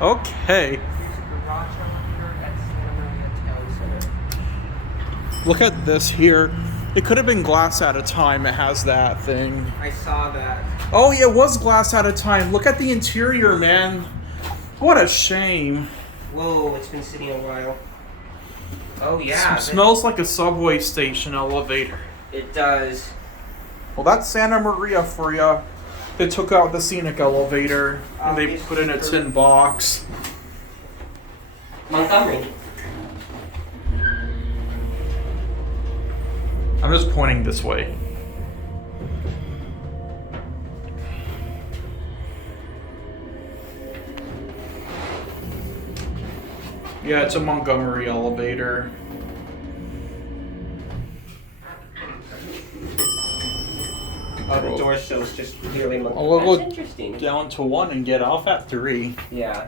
Okay. Here's a garage elevator at Santa Maria Town Center. Look at this here. It could have been glass at a time. It has that thing. I saw that. Oh, yeah, it was glass at a time. Look at the interior, man. What a shame. Whoa, it's been sitting a while. Oh yeah. Smells like a subway station elevator. It does. Well, that's Santa Maria for you. They took out the scenic elevator and they put in a tin box. Montgomery. I'm just pointing this way. Yeah, it's a Montgomery elevator. Oh, the door show's just clearly Montgomery. Oh, we'll That's go interesting. down to 1 and get off at 3. Yeah.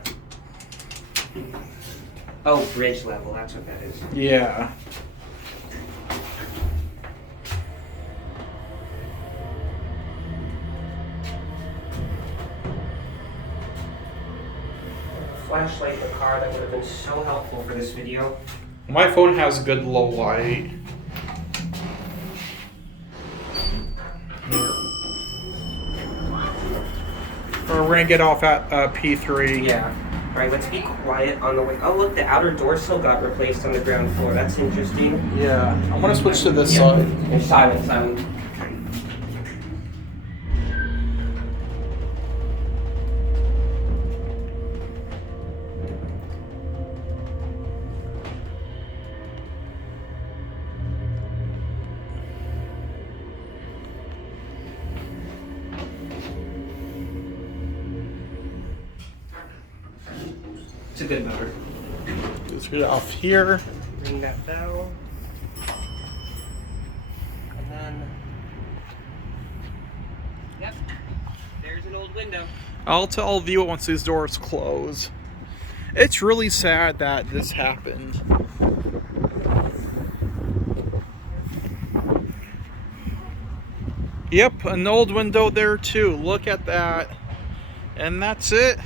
Oh, bridge level, that's what that is. Yeah. Flashlight in the car, that would have been so helpful for this video. My phone has good low light. We're gonna get off at P3. Yeah. Alright, let's be quiet on the way. Oh, look, the outer door sill got replaced on the ground floor. That's interesting. Yeah. I'm gonna switch to this side. And silent, silent. It's a good motor. Let's get off here. Ring that bell. And then... Yep. There's an old window. I'll view it once these doors close. It's really sad that this happened. Yep, an old window there too. Look at that. And that's it.